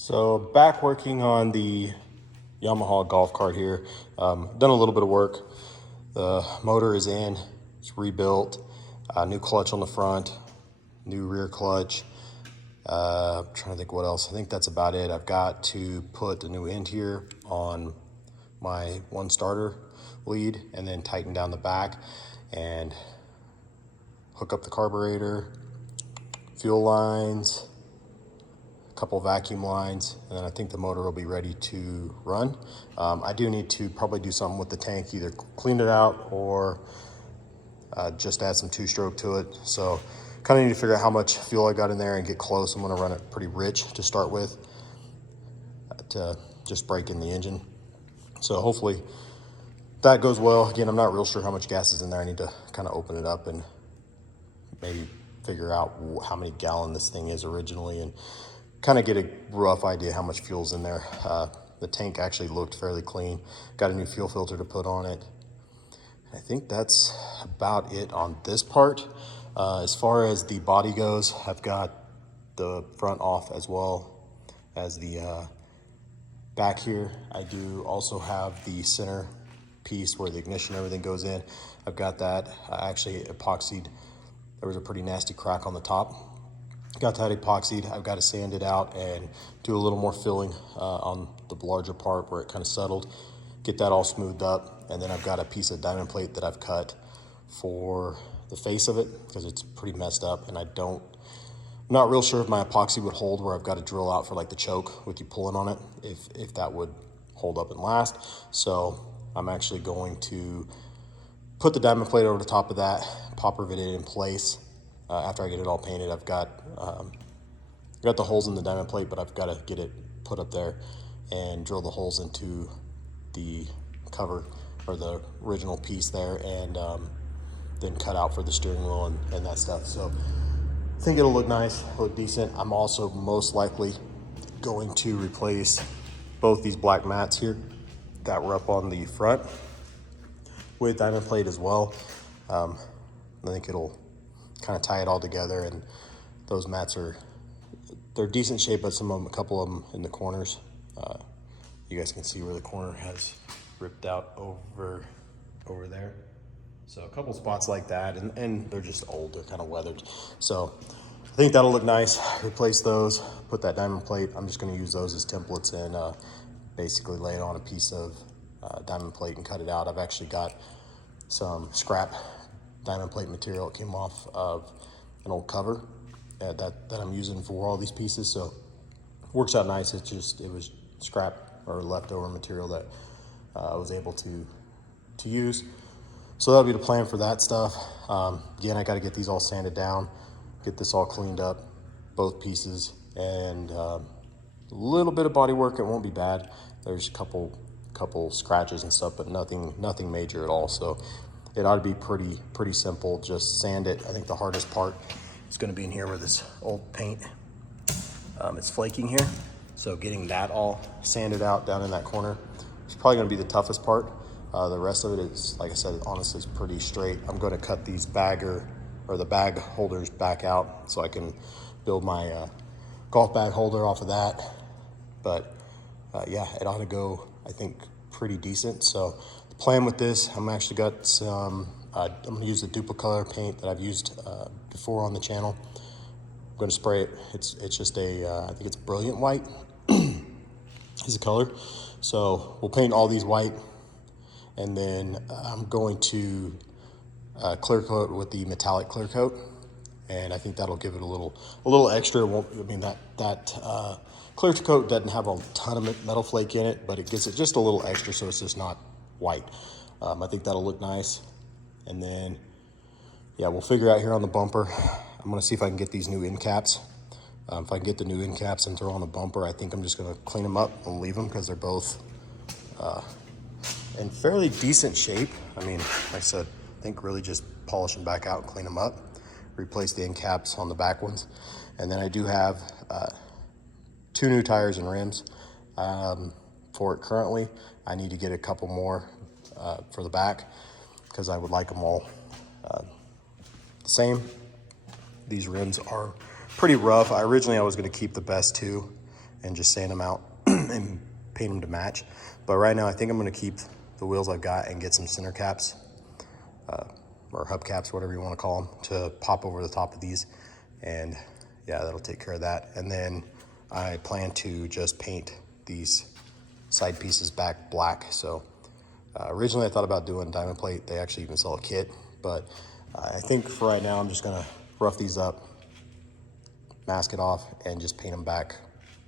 So back working on the Yamaha golf cart here. Done a little bit of work. The motor is in, it's rebuilt, new clutch on the front, new rear clutch. I'm trying to think what else. I think that's about it. I've got to put a new end here on my one starter lead and then tighten down the back and hook up the carburetor, fuel lines, couple vacuum lines, and then I think the motor will be ready to run. I do need to probably do something with the tank, either clean it out or just add some two-stroke to it. So kind of need to figure out how much fuel I got in there and get close. I'm going to run it pretty rich to start with to just break in the engine. So hopefully that goes well. Again, I'm not real sure how much gas is in there. I need to kind of open it up and maybe figure out how many gallon this thing is originally and kind of get a rough idea how much fuel's in there. The tank actually looked fairly clean. Got a new fuel filter to put on it. I think that's about it on this part. As far as the body goes, I've got the front off as well as the back here. I do also have the center piece where the ignition and everything goes in. I've got that actually epoxied. There was a pretty nasty crack on the top. Got that epoxied. I've got to sand it out and do a little more filling on the larger part where it kind of settled. Get that all smoothed up. And then I've got a piece of diamond plate that I've cut for the face of it because it's pretty messed up. And I'm not real sure if my epoxy would hold where I've got to drill out for like the choke with you pulling on it, if that would hold up and last. So I'm actually going to put the diamond plate over the top of that, pop rivet it in place. After I get it all painted, I've got the holes in the diamond plate, but I've got to get it put up there and drill the holes into the cover or the original piece there, and then cut out for the steering wheel and that stuff. So I think it'll look nice, look decent. I'm also most likely going to replace both these black mats here that were up on the front with diamond plate as well. I think it'll kind of tie it all together, and those mats they're decent shape, but a couple of them in the corners, you guys can see where the corner has ripped out over there. So a couple spots like that, and they're just old, they're kind of weathered. So I think that'll look nice. Replace those, put that diamond plate. I'm just going to use those as templates and basically lay it on a piece of diamond plate and cut it out. I've actually got some scrap diamond plate material. It came off of an old cover that I'm using for all these pieces, so it works out nice. It was scrap or leftover material that I was able to use. So that'll be the plan for that stuff. Again, I got to get these all sanded down, get this all cleaned up, both pieces, and a little bit of body work. It won't be bad. There's a couple scratches and stuff, but nothing major at all. So it ought to be pretty simple. Just sand it. I think the hardest part is going to be in here where this old paint it's flaking here. So getting that all sanded out down in that corner is probably going to be the toughest part. The rest of it is, like I said, honestly, is pretty straight. I'm going to cut these the bag holders back out so I can build my golf bag holder off of that. But yeah, it ought to go, I think, pretty decent. So the plan with this, I'm actually got some, I'm going to use the Duplicolor paint that I've used before on the channel. I'm going to spray it. It's just I think it's Brilliant White is the color. So we'll paint all these white, and then I'm going to clear coat with the metallic clear coat, and I think that'll give it a little extra. It won't, I mean, that clear coat doesn't have a ton of metal flake in it, but it gives it just a little extra, so it's just not white. I think that'll look nice. And then, yeah, we'll figure out here on the bumper. I'm gonna see if I can get these new end caps. If I can get the new end caps and throw on the bumper, I think I'm just gonna clean them up and leave them because they're both in fairly decent shape. I mean, like I said, I think really just polish them back out, clean them up, replace the end caps on the back ones. And then I do have 2 new tires and rims for it currently. I need to get a couple more for the back because I would like them all the same. These rims are pretty rough. Originally I was going to keep the best 2 and just sand them out and paint them to match. But right now I think I'm gonna keep the wheels I've got and get some center caps or hubcaps, whatever you want to call them, to pop over the top of these. And yeah, that'll take care of that. And then I plan to just paint these side pieces back black. So originally I thought about doing diamond plate. They actually even sell a kit, but I think for right now I'm just gonna rough these up, mask it off, and just paint them back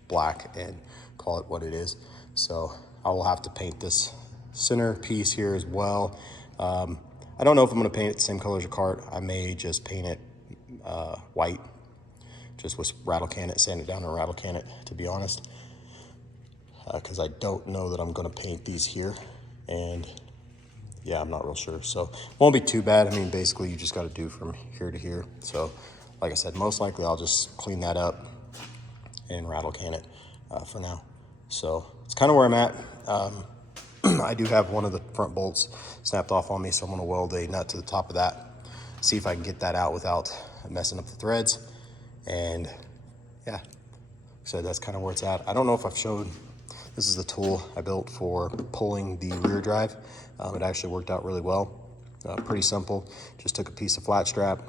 black and call it what it is. So I will have to paint this center piece here as well. I don't know if I'm gonna paint it the same color as a cart. I may just paint it white, just with rattle can it, sand it down and rattle can it, to be honest. Because I don't know that I'm gonna paint these here. And yeah, I'm not real sure. So it won't be too bad. I mean, basically you just gotta do from here to here. So like I said, most likely I'll just clean that up and rattle can it for now. So it's kind of where I'm at. I do have one of the front bolts snapped off on me, so I'm gonna weld a nut to the top of that, see if I can get that out without messing up the threads. And yeah, so that's kind of where it's at. I don't know if I've showed, this is the tool I built for pulling the rear drive. It actually worked out really well. Pretty simple. Just took a piece of flat strap,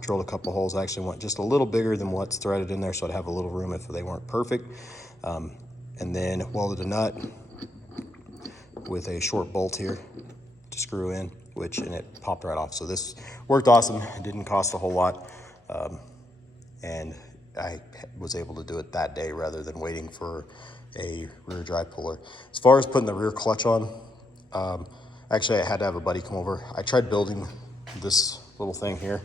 drilled a couple holes. I actually went just a little bigger than what's threaded in there, so I'd have a little room if they weren't perfect. And then welded a nut with a short bolt here to screw in, and it popped right off. So this worked awesome. It didn't cost a whole lot. And I was able to do it that day rather than waiting for a rear drive puller. As far as putting the rear clutch on, actually I had to have a buddy come over. I tried building this little thing here,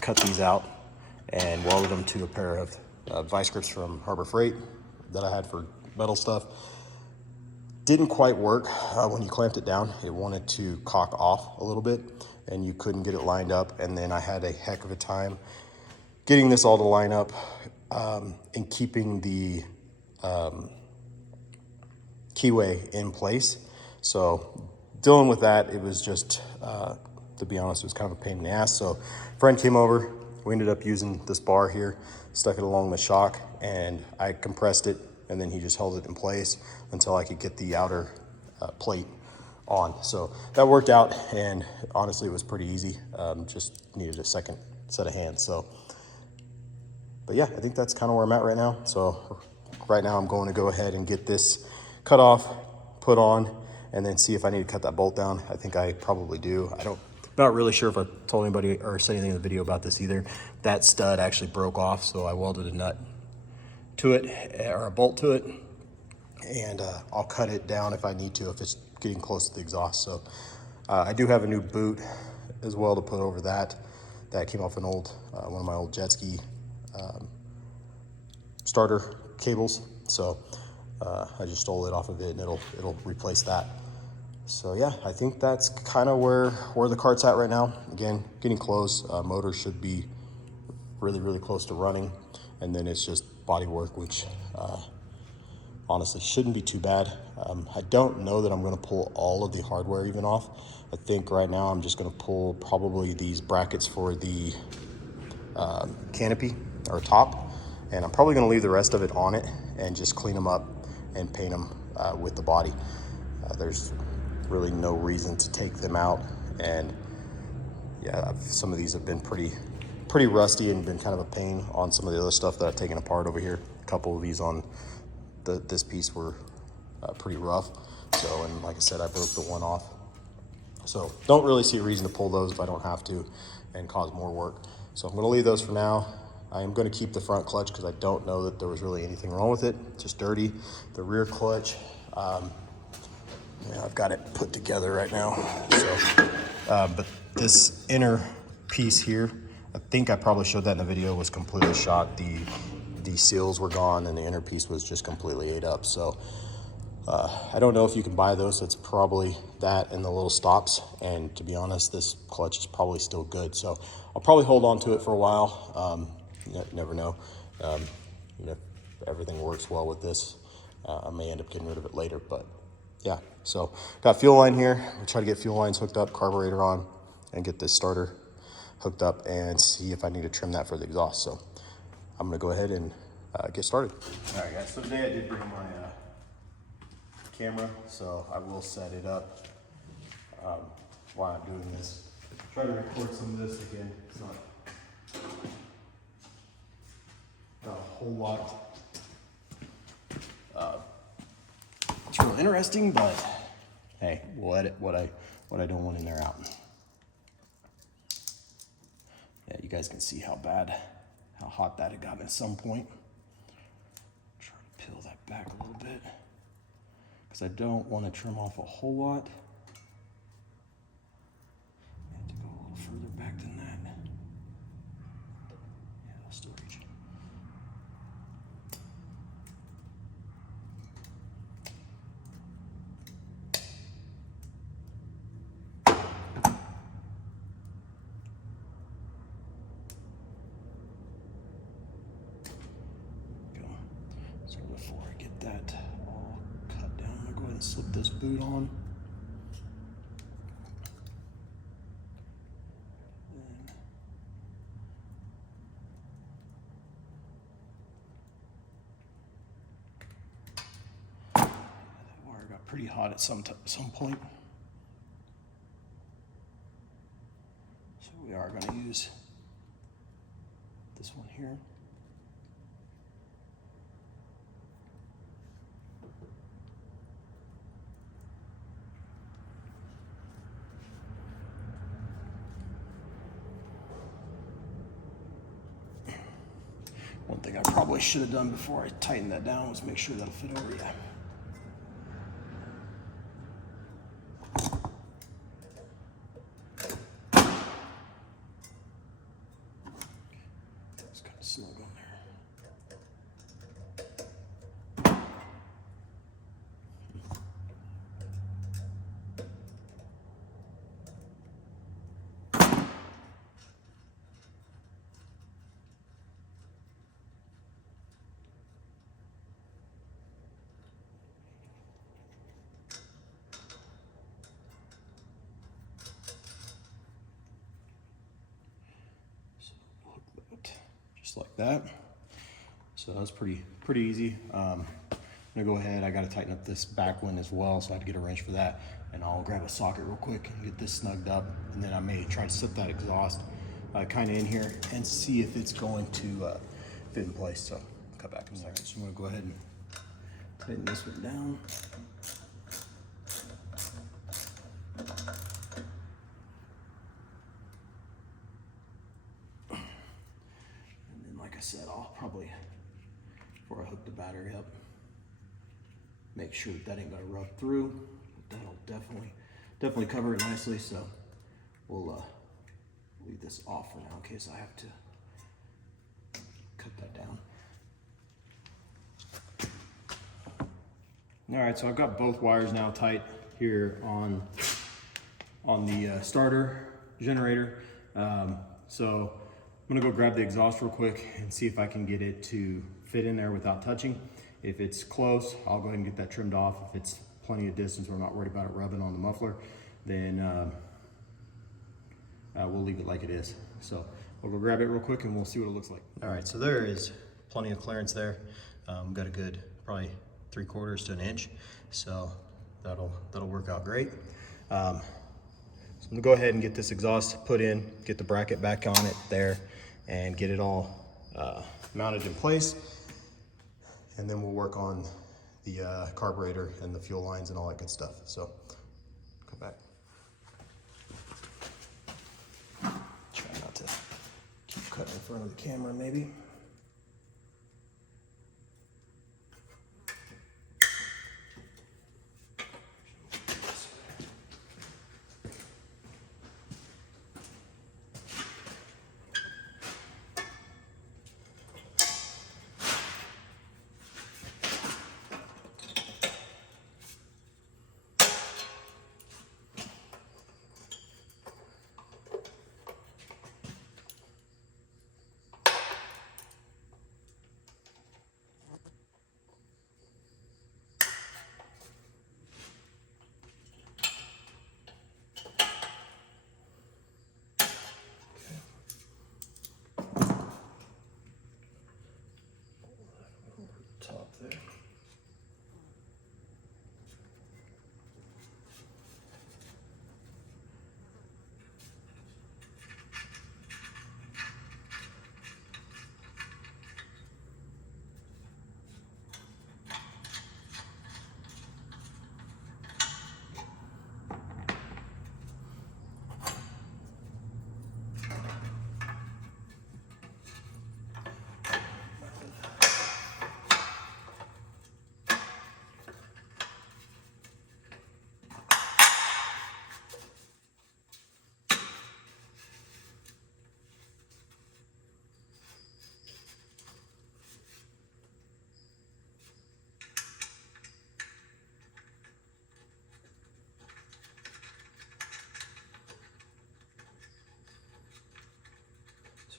cut these out and welded them to a pair of vice grips from Harbor Freight that I had for metal stuff. Didn't quite work. When you clamped it down, it wanted to cock off a little bit and you couldn't get it lined up. And then I had a heck of a time getting this all to line up and keeping the keyway in place. So dealing with that, it was just, to be honest, it was kind of a pain in the ass. So a friend came over, we ended up using this bar here, stuck it along the shock, and I compressed it, and then he just held it in place until I could get the outer plate on. So that worked out, and honestly, it was pretty easy. Just needed a second set of hands. So, but yeah, I think that's kind of where I'm at right now. So right now I'm going to go ahead and get this cut off, put on, and then see if I need to cut that bolt down. I think I probably do. Not really sure if I told anybody or said anything in the video about this either. That stud actually broke off, so I welded a nut to it, or a bolt to it, and I'll cut it down if I need to, if it's getting close to the exhaust. So I do have a new boot as well to put over that. That came off an old, one of my old jet ski starter cables. So I just stole it off of it, and it'll replace that. So yeah, I think that's kind of where the cart's at right now. Again, getting close. Motor should be really, really close to running, and then it's just body work, which honestly shouldn't be too bad. I don't know that I'm going to pull all of the hardware even off. I think right now I'm just going to pull probably these brackets for the canopy or top, and I'm probably going to leave the rest of it on it and just clean them up and paint them with the body. There's really no reason to take them out, and yeah, some of these have been pretty rusty and been kind of a pain on some of the other stuff that I've taken apart over here. A couple of these on this piece were pretty rough. So, and like I said, I broke the one off. So don't really see a reason to pull those if I don't have to and cause more work. So I'm going to leave those for now. I am going to keep the front clutch because I don't know that there was really anything wrong with it. Just dirty. The rear clutch, yeah, I've got it put together right now. So, but this inner piece here, I think I probably showed that in the video, was completely shot. The seals were gone and the inner piece was just completely ate up. So I don't know if you can buy those. It's probably that and the little stops. And to be honest, this clutch is probably still good. So I'll probably hold on to it for a while. You never know. If everything works well with this, I may end up getting rid of it later, but yeah. So got fuel line here. We'll try to get fuel lines hooked up, carburetor on, and get this starter hooked up and see if I need to trim that for the exhaust. So I'm gonna go ahead and get started. All right, guys, so today I did bring my camera, so I will set it up while I'm doing this. Try to record some of this again. It's not a whole lot. It's real interesting, but hey, we'll edit what I don't want in there out. Yeah, you guys can see how hot that had gotten at some point. Try to peel that back a little bit because I don't want to trim off a whole lot. I have to go a little further back than that. Yeah, I'll still reach it. So before I get that all cut down, I'm gonna go ahead and slip this boot on. That wire got pretty hot at some point. So we are gonna use this one here. One thing I probably should have done before I tightened that down was make sure that'll fit over you. It's kind of snug on there. Just like that. So that's pretty easy. I'm gonna go ahead, I gotta tighten up this back one as well, so I had to get a wrench for that. And I'll grab a socket real quick and get this snugged up. And then I may try to slip that exhaust kind of in here and see if it's going to fit in place. So cut back in a second. So I'm gonna go ahead and tighten this one down. Like I said, I'll probably, before I hook the battery up, make sure that ain't gonna rub through. But that'll definitely cover it nicely. So we'll leave this off for now in case I have to cut that down. All right, so I've got both wires now tight here on the starter generator. So I'm gonna go grab the exhaust real quick and see if I can get it to fit in there without touching. If it's close, I'll go ahead and get that trimmed off. If it's plenty of distance where I'm not worried about it rubbing on the muffler, then we'll leave it like it is. So we'll go grab it real quick and we'll see what it looks like. All right, so there is plenty of clearance there. Got a good, probably 3/4 to an inch. So that'll work out great. So I'm gonna go ahead and get this exhaust put in, get the bracket back on it there, and get it all mounted in place. And then we'll work on the carburetor and the fuel lines and all that good stuff. So come back. Try not to keep cutting in front of the camera maybe.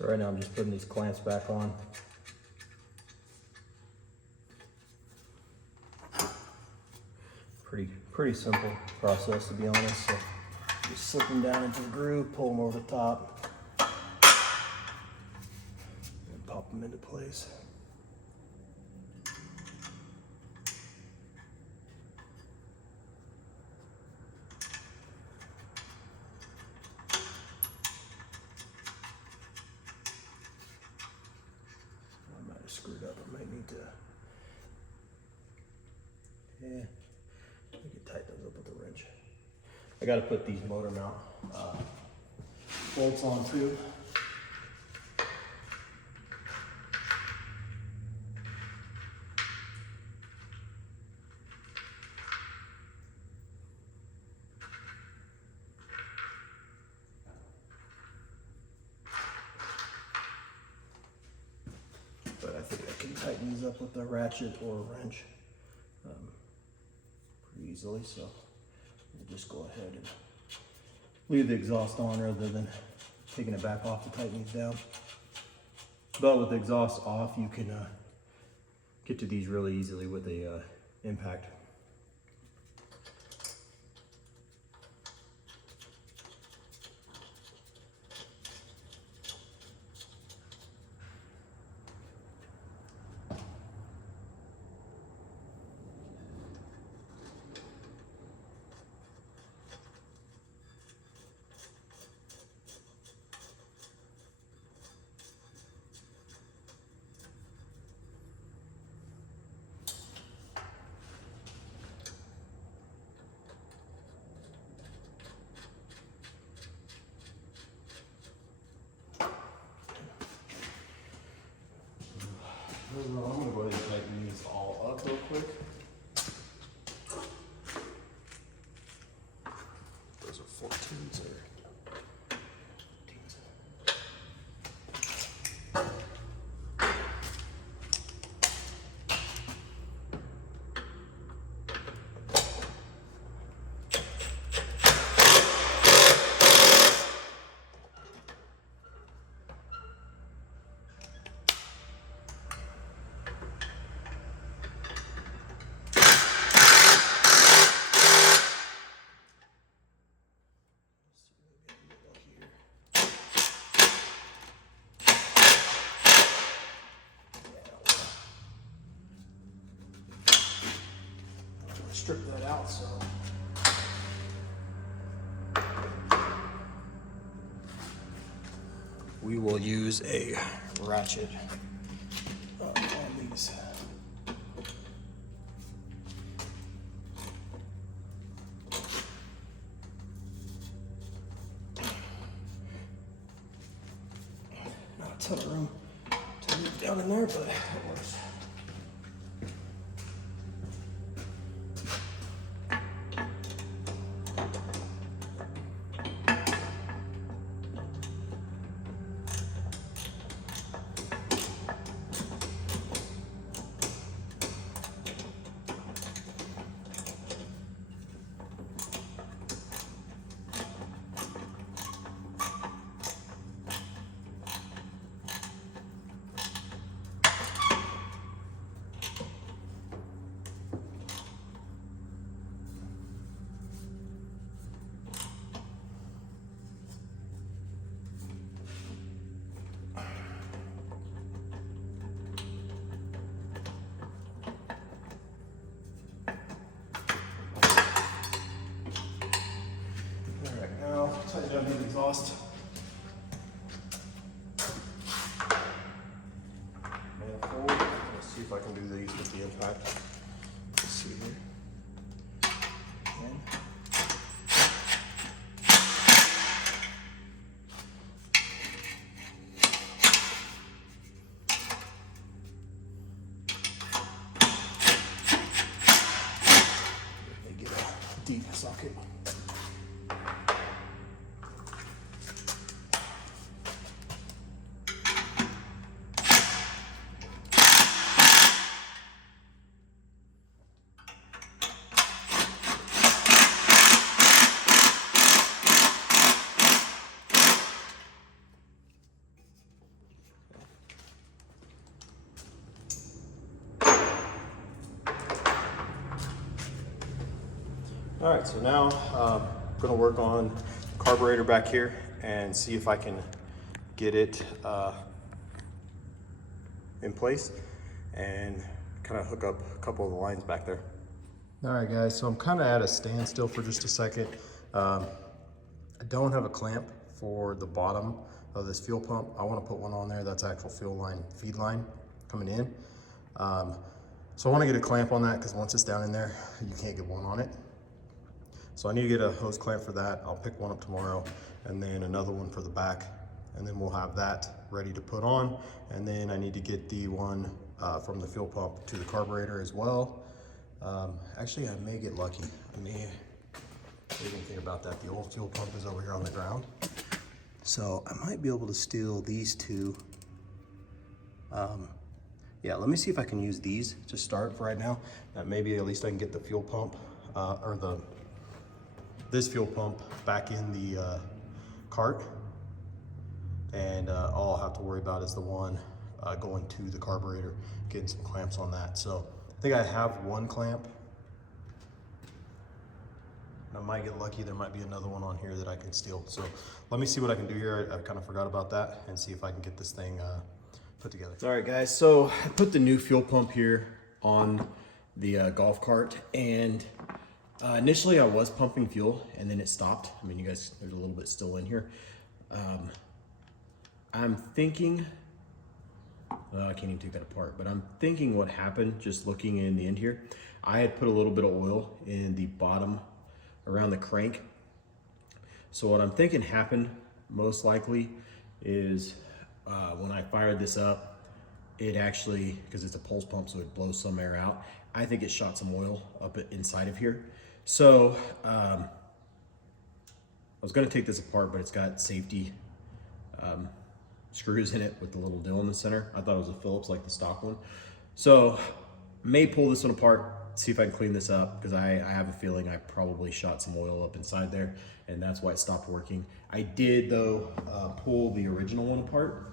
So right now I'm just putting these clamps back on. Pretty simple process, to be honest. So just slip them down into the groove, pull them over the top, and pop them into place. I might have screwed up. I might need to. Yeah. We can tighten those up with a wrench. I got to put these motor mount bolts on too. But I think I can tighten these up with a ratchet or a wrench pretty easily. So we'll just go ahead and leave the exhaust on rather than taking it back off to tighten these down. But with the exhaust off, you can get to these really easily with a impact. I'm gonna go ahead and tighten these all up real quick. Those are 14s or 15s. Strip that out, so we will use a ratchet on these. Not a ton of room to move down in there, but it works. Tighten down the exhaust. Manifold. Let's see if I can do these with the impact. Let's see here. And they get a deep socket. All right, so now I'm gonna work on the carburetor back here and see if I can get it in place and kind of hook up a couple of the lines back there. All right, guys, so I'm kind of at a standstill for just a second. I don't have a clamp for the bottom of this fuel pump. I want to put one on there. That's actual fuel line, feed line coming in. So I want to get a clamp on that because once it's down in there, you can't get one on it. So I need to get a hose clamp for that. I'll pick one up tomorrow, and then another one for the back, and then we'll have that ready to put on. And then I need to get the one from the fuel pump to the carburetor as well. Actually, I may get lucky. I may even think about that. The old fuel pump is over here on the ground. So I might be able to steal these two. Yeah, let me see if I can use these to start for right now. Maybe at least I can get the fuel pump this fuel pump back in the cart. And all I'll have to worry about is the one going to the carburetor, getting some clamps on that. So I think I have one clamp. I might get lucky. There might be another one on here that I can steal. So let me see what I can do here. I kind of forgot about that, and see if I can get this thing put together. All right, guys. So I put the new fuel pump here on the golf cart, and initially I was pumping fuel, and then it stopped. I mean, you guys, there's a little bit still in here. I'm thinking, I can't even take that apart, but I'm thinking what happened just looking in the end here. I had put a little bit of oil in the bottom around the crank. So what I'm thinking happened most likely is when I fired this up, it actually, because it's a pulse pump, so it blows some air out. I think it shot some oil up inside of here. So I was gonna take this apart, but it's got safety screws in it with the little dill in the center. I thought it was a Phillips, like the stock one. So may pull this one apart, see if I can clean this up, because I have a feeling I probably shot some oil up inside there, and that's why it stopped working. I did though pull the original one apart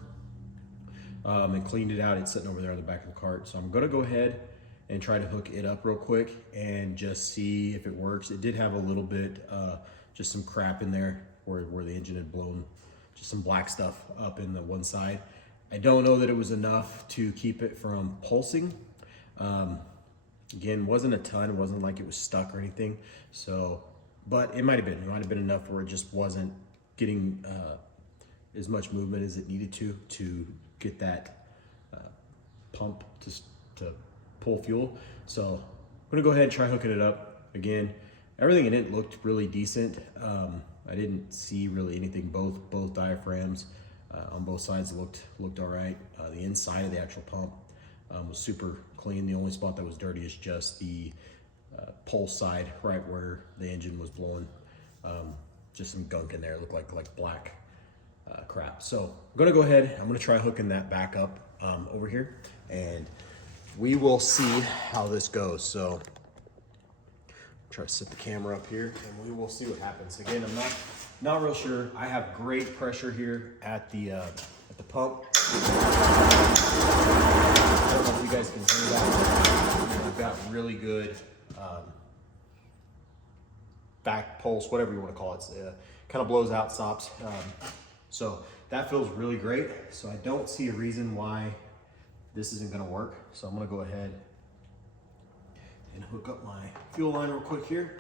and cleaned it out. It's sitting over there on the back of the cart. So I'm gonna go ahead and try to hook it up real quick and just see if it works. It did have a little bit, just some crap in there where the engine had blown just some black stuff up in the one side. I don't know that it was enough to keep it from pulsing. Again, wasn't a ton. It wasn't like it was stuck or anything. So, but it might have been. It might have been enough where it just wasn't getting as much movement as it needed to get that pump to pull fuel. So I'm gonna go ahead and try hooking it up. Again, everything in it looked really decent. I didn't see really anything. Both diaphragms on both sides looked all right. The inside of the actual pump was super clean. The only spot that was dirty is just the pulse side, right where the engine was blowing. Just some gunk in there. It looked like black crap. So I'm gonna go ahead. I'm gonna try hooking that back up over here, and we will see how this goes. So try to set the camera up here, and we will see what happens. Again, I'm not real sure. I have great pressure here at the pump. I don't know if you guys can hear that. I've got really good back pulse, whatever you want to call it. It kind of blows out, stops. So that feels really great. So I don't see a reason why this isn't going to work. So I'm going to go ahead and hook up my fuel line real quick here.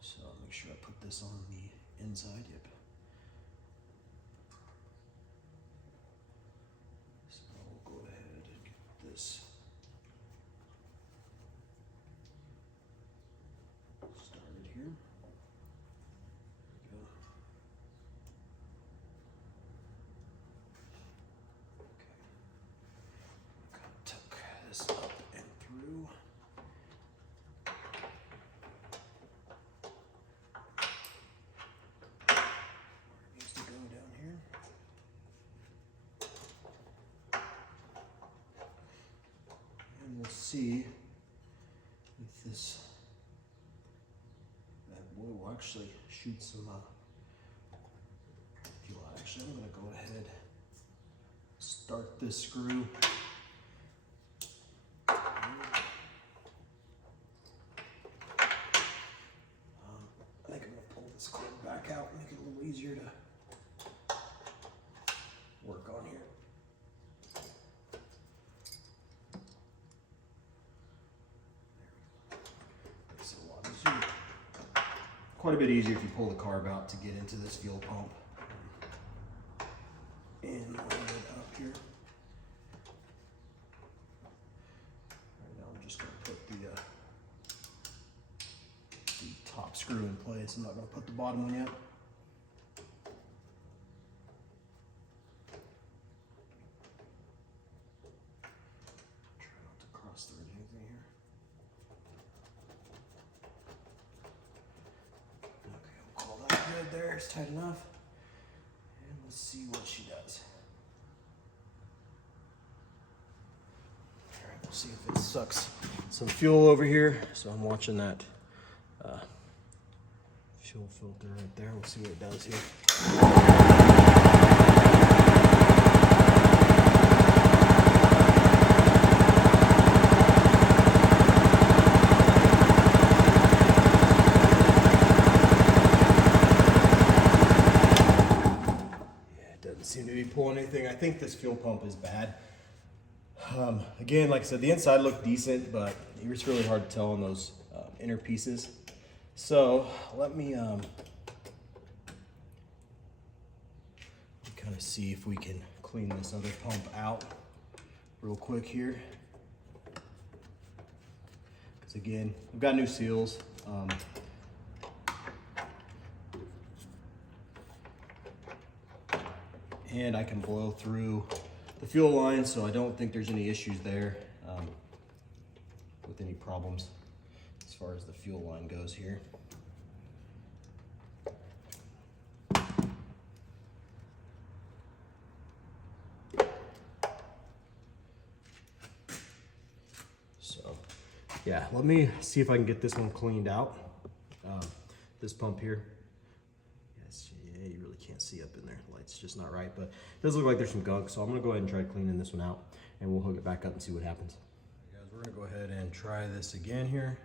So make sure I put this on the inside. Yep. So I'll go ahead and get this started here. There we go. Tuck this up and through. Where it needs to go down here. And we'll see if this bad boy will actually shoot some fuel out. Actually, I'm going to go ahead, start this screw. easier to work on here. Makes it a lot easier. Quite a bit easier if you pull the carb out to get into this fuel pump. And line it up here. Right now I'm just going to put the top screw in place. I'm not going to put the bottom one yet. Try not to cross through anything here. Okay, we'll call that good there. It's tight enough. And let's see what she does. All right, we'll see if it sucks some fuel over here. So I'm watching that fuel filter right there. We'll see what it does here. Yeah, it doesn't seem to be pulling anything. I think this fuel pump is bad. Again, like I said, the inside looked decent, but it's really hard to tell on those inner pieces. So let me kind of see if we can clean this other pump out real quick here. Because again, I've got new seals. And I can blow through the fuel line, so I don't think there's any issues there with any problems as far as the fuel line goes here. So yeah, let me see if I can get this one cleaned out. This pump here. Yes, yeah, you really can't see up in there. The light's just not right, but it does look like there's some gunk, so I'm gonna go ahead and try cleaning this one out, and we'll hook it back up and see what happens. All right, guys, we're gonna go ahead and try this again here.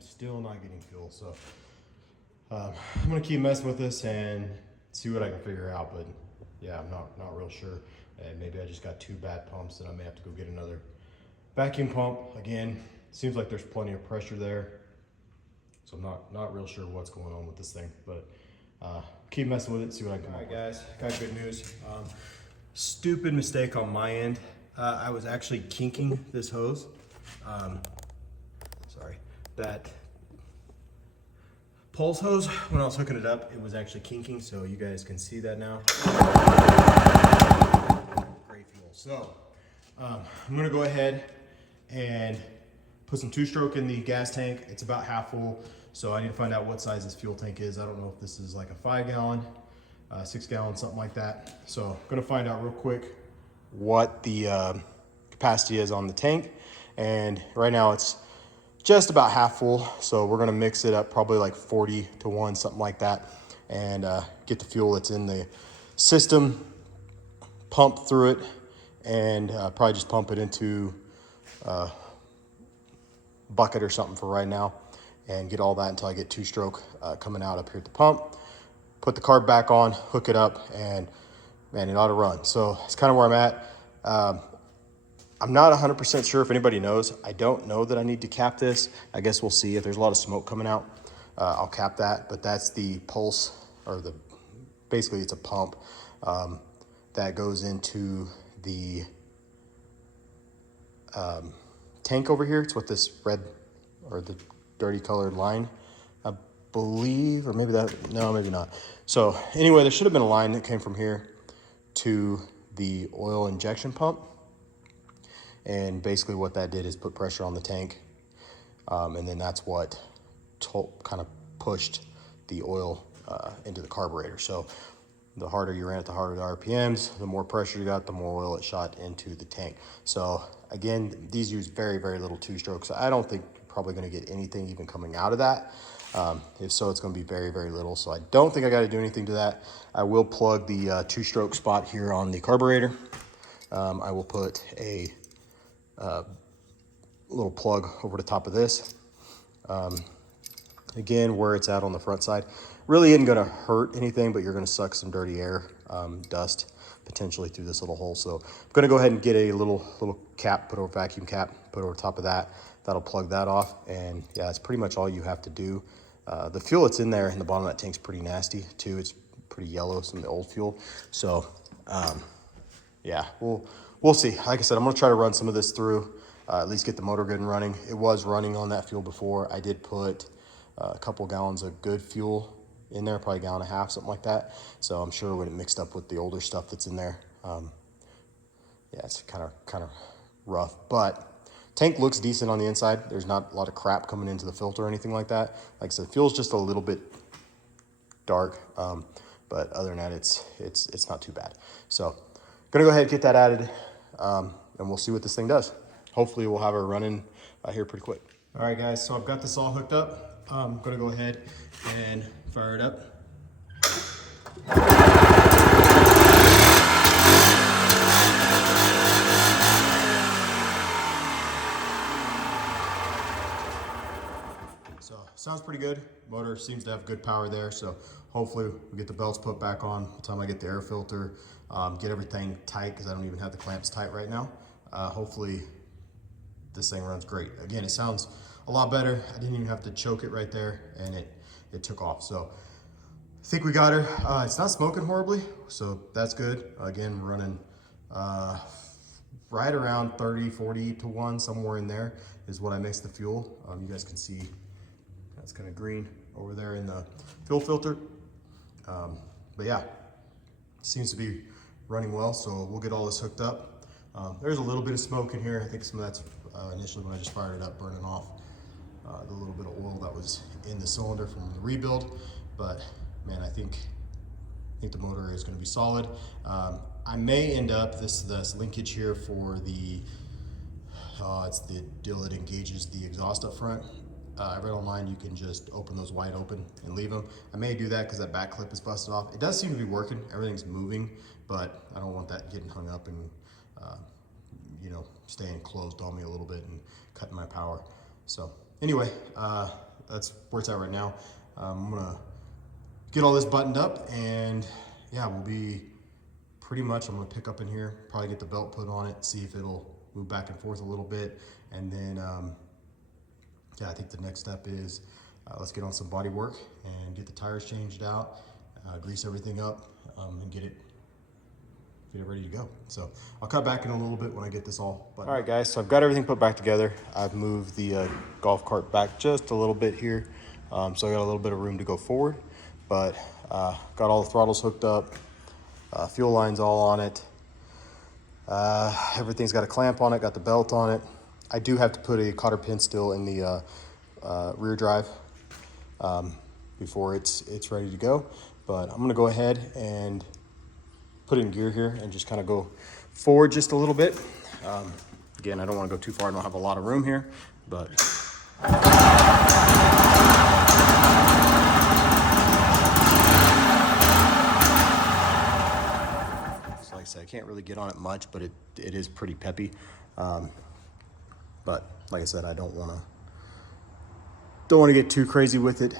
Still not getting fuel, so I'm gonna keep messing with this and see what I can figure out. But yeah, I'm not real sure, and maybe I just got two bad pumps and I may have to go get another vacuum pump. Again, seems like there's plenty of pressure there, so I'm not real sure what's going on with this thing, but keep messing with it, see what I can come up with. All right, guys, got good news. Stupid mistake on my end. I was actually kinking this hose. Sorry, that pulse hose, when I was hooking it up, it was actually kinking, so you guys can see that now. Great fuel. So I'm gonna go ahead and put some two-stroke in the gas tank. It's about half full, so I need to find out what size this fuel tank is. I don't know if this is like a 5-gallon, 6-gallon, something like that. So I'm gonna find out real quick what the capacity is on the tank. And right now it's just about half full, so we're gonna mix it up probably like 40-1, something like that, and get the fuel that's in the system, pump through it, and probably just pump it into a bucket or something for right now, and get all that until I get two-stroke coming out up here at the pump. Put the carb back on, hook it up, and man, it ought to run. So it's kind of where I'm at. I'm not 100% sure if anybody knows. I don't know that I need to cap this. I guess we'll see. If there's a lot of smoke coming out, I'll cap that. But that's the pulse, or basically it's a pump that goes into the tank over here. It's what this red, or the dirty colored line, I believe, or maybe that, no, maybe not. So anyway, there should have been a line that came from here to the oil injection pump. And basically what that did is put pressure on the tank. And then that's what kind of pushed the oil into the carburetor. So the harder you ran it, the harder the RPMs, the more pressure you got, the more oil it shot into the tank. So again, these use very, very little two-stroke. So I don't think you're probably gonna get anything even coming out of that. If so, it's going to be very, very little. So I don't think I got to do anything to that. I will plug the two-stroke spot here on the carburetor. I will put a little plug over the top of this. Again, where it's at on the front side. Really isn't going to hurt anything, but you're going to suck some dirty air, dust, potentially through this little hole. So I'm going to go ahead and get a little cap, put over vacuum cap, put over top of that. That'll plug that off. And yeah, that's pretty much all you have to do. The fuel that's in there in the bottom of that tank's pretty nasty too. It's pretty yellow, some of the old fuel. So yeah, we'll see. Like I said, I'm going to try to run some of this through, at least get the motor good and running. It was running on that fuel before. I did put a couple gallons of good fuel in there, probably a gallon and a half, something like that. So I'm sure when it mixed up with the older stuff that's in there, yeah, it's kind of rough. But tank looks decent on the inside. There's not a lot of crap coming into the filter or anything like that. Like I said, fuel's just a little bit dark, but other than that, it's not too bad. So gonna go ahead and get that added, and we'll see what this thing does. Hopefully we'll have her running here pretty quick. All right, guys, so I've got this all hooked up. I'm gonna go ahead and fire it up. So sounds pretty good. Motor seems to have good power there. So hopefully we get the belts put back on by the time I get the air filter, get everything tight, because I don't even have the clamps tight right now. Hopefully this thing runs great. Again, it sounds a lot better. I didn't even have to choke it right there, and it took off. So I think we got her. It's not smoking horribly, so that's good. Again, we're running right around 30, 40 to 1, somewhere in there is what I mix the fuel. You guys can see that's kind of green over there in the fuel filter. But yeah, seems to be running well, so we'll get all this hooked up. There's a little bit of smoke in here. I think some of that's initially when I just fired it up, burning off the little bit of oil that was in the cylinder from the rebuild. But man, I think the motor is going to be solid. I may end up this linkage here for the it's the deal that engages the exhaust up front. I read online you can just open those wide open and leave them. I may do that because that back clip is busted off. It does seem to be working. Everything's moving, but I don't want that getting hung up and you know, staying closed on me a little bit and cutting my power. So anyway, that's where it's at right now. I'm gonna get all this buttoned up, and yeah, we'll be pretty much, I'm gonna pick up in here, probably get the belt put on it, see if it'll move back and forth a little bit. And then, yeah, I think the next step is let's get on some body work and get the tires changed out, grease everything up, and get it ready to go. So I'll cut back in a little bit when I get this all buttoned. All right, guys, so I've got everything put back together. I've moved the golf cart back just a little bit here, so I got a little bit of room to go forward, but got all the throttles hooked up, fuel lines all on it. Everything's got a clamp on it, got the belt on it. I do have to put a cotter pin still in the rear drive before it's ready to go, but I'm gonna go ahead and put it in gear here and just kind of go forward just a little bit. Again, I don't want to go too far. I don't have a lot of room here, but so like I said, I can't really get on it much, but it is pretty peppy. But like I said, I don't want to get too crazy with it.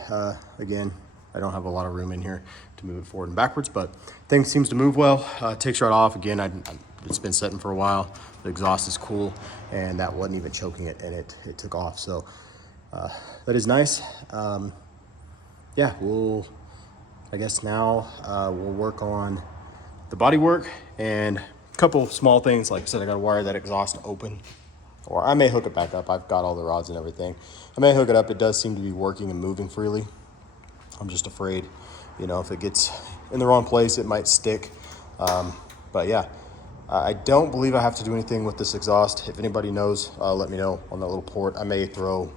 Again, I don't have a lot of room in here to move it forward and backwards, but thing seems to move well. Takes right off. Again, it's been setting for a while. The exhaust is cool, and that wasn't even choking it, and it took off. So that is nice. Yeah, I guess now we'll work on the body work and a couple of small things. Like I said, I got to wire that exhaust open, or I may hook it back up. I've got all the rods and everything. I may hook it up. It does seem to be working and moving freely. I'm just afraid, you know, if it gets in the wrong place, it might stick. But yeah, I don't believe I have to do anything with this exhaust. If anybody knows, let me know on that little port. I may throw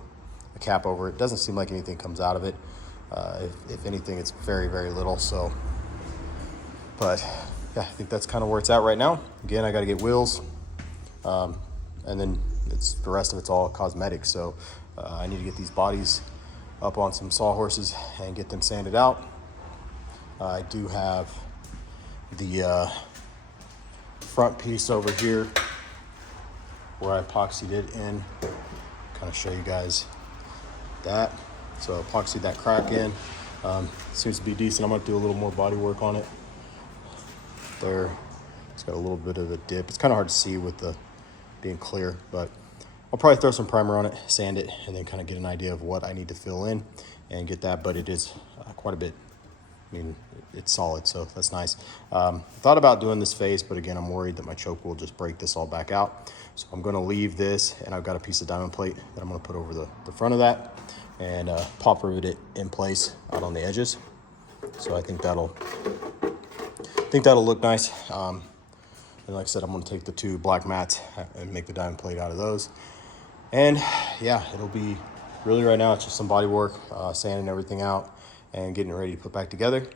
a cap over it. Doesn't seem like anything comes out of it. If anything, it's very, very little. So, but yeah, I think that's kind of where it's at right now. Again, I got to get wheels, and then the rest of it's all cosmetic. So I need to get these bodies up on some sawhorses and get them sanded out. I do have the front piece over here where I epoxied it in. Kind of show you guys that. So I epoxied that crack in. Seems to be decent. I'm gonna do a little more body work on it. There, it's got a little bit of a dip. It's kind of hard to see with the being clear, but I'll probably throw some primer on it, sand it, and then kind of get an idea of what I need to fill in and get that. But it is quite a bit. I mean, it's solid, so that's nice. Thought about doing this face, but again, I'm worried that my choke will just break this all back out. So I'm gonna leave this, and I've got a piece of diamond plate that I'm gonna put over the front of that and pop rivet it in place out on the edges. So I think that'll look nice. And like I said, I'm gonna take the 2 black mats and make the diamond plate out of those. And yeah, it'll be really, right now it's just some body work, sanding everything out and getting it ready to put back together.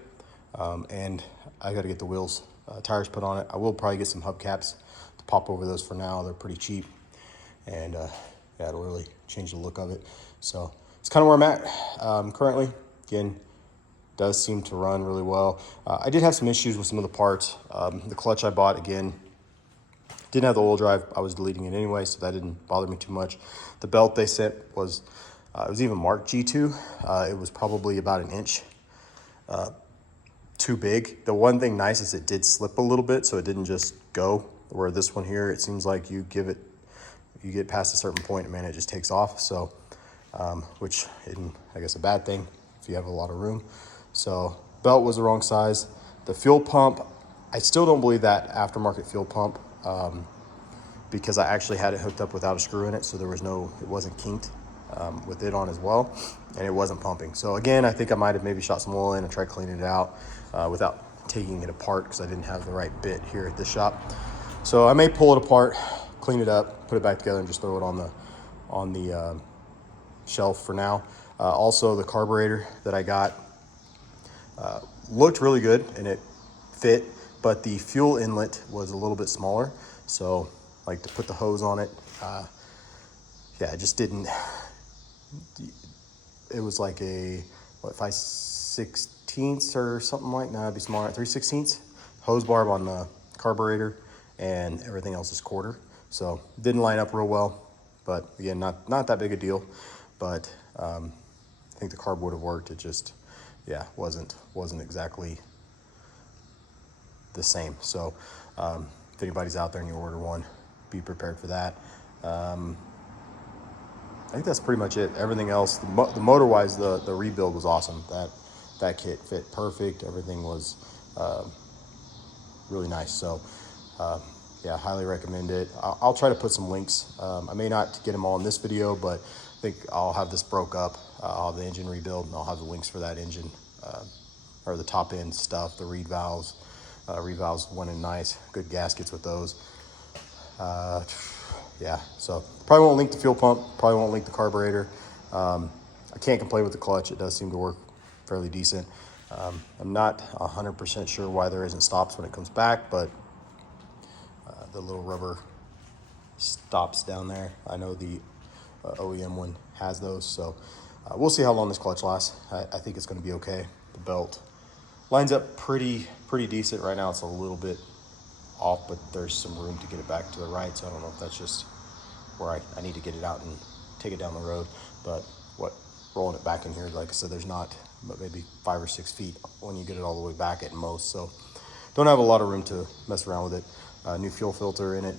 And I got to get the wheels, tires put on it. I will probably get some hubcaps to pop over those for now. They're pretty cheap, and yeah, it'll really change the look of it. So it's kind of where I'm at currently. Again, does seem to run really well. I did have some issues with some of the parts. The clutch I bought, again, didn't have the oil drive. I was deleting it anyway, so that didn't bother me too much. The belt they sent was, it was even marked G2. It was probably about an inch too big. The one thing nice is it did slip a little bit, so it didn't just go. Where this one here, it seems like you get past a certain point, and man, it just takes off. So, which isn't, I guess, a bad thing if you have a lot of room. So belt was the wrong size. The fuel pump, I still don't believe that aftermarket fuel pump, because I actually had it hooked up without a screw in it, so there was no, it wasn't kinked with it on as well, and it wasn't pumping. So again, I think I might have maybe shot some oil in and tried cleaning it out without taking it apart, because I didn't have the right bit here at this shop. So I may pull it apart, clean it up, put it back together, and just throw it on the shelf for now. Also, the carburetor that I got looked really good and it fit, but the fuel inlet was a little bit smaller. So like to put the hose on it, yeah, it just didn't, it was like a, what, 5/16 or something like that. It'd be smaller, 3/16 hose barb on the carburetor, and everything else is quarter. So didn't line up real well, but again, not that big a deal. But I think the carb would have worked. It just, yeah, wasn't exactly the same. So if anybody's out there and you order one, be prepared for that. I think that's pretty much it. Everything else, the motor-wise, the rebuild was awesome. That kit fit perfect. Everything was really nice. So yeah, highly recommend it. I'll try to put some links. I may not get them all in this video, but I think I'll have this broke up. I'll have the engine rebuild, and I'll have the links for that engine, or the top end stuff, the reed valves. Reed valves went in nice, good gaskets with those. Yeah, so probably won't link the fuel pump, probably won't link the carburetor. I can't complain with the clutch. It does seem to work fairly decent. I'm not 100% sure why there isn't stops when it comes back, but the little rubber stops down there, I know the OEM one has those. So we'll see how long this clutch lasts. I think it's going to be okay. The belt lines up pretty decent. Right now it's a little bit off, but there's some room to get it back to the right. So I don't know if that's just where I need to get it out and take it down the road. But rolling it back in here, like I said, there's not, but maybe 5 or 6 feet when you get it all the way back at most. So don't have a lot of room to mess around with it. New fuel filter in it,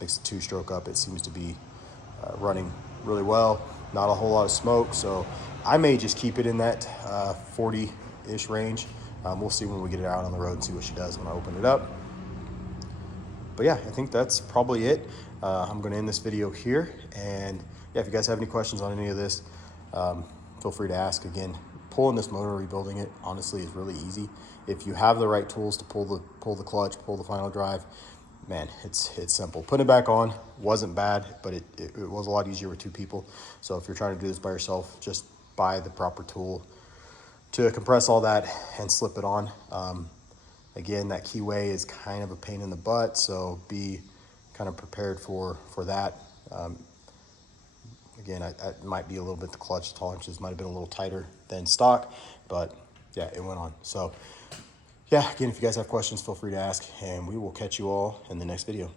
makes the 2-stroke up. It seems to be running really well. Not a whole lot of smoke, so I may just keep it in that 40-ish range. We'll see when we get it out on the road and see what she does when I open it up. But yeah, I think that's probably it. I'm going to end this video here, and yeah, if you guys have any questions on any of this, feel free to ask. Again, pulling this motor, rebuilding it, honestly, is really easy. If you have the right tools to pull the clutch, pull the final drive, man, it's simple. Putting it back on wasn't bad, but it was a lot easier with 2 people. So if you're trying to do this by yourself, just buy the proper tool to compress all that and slip it on. Again, that keyway is kind of a pain in the butt, so be kind of prepared for that. Again, I might be a little bit, the clutch tolerances might have been a little tighter than stock, but yeah, it went on. So yeah, again, if you guys have questions, feel free to ask, and we will catch you all in the next video.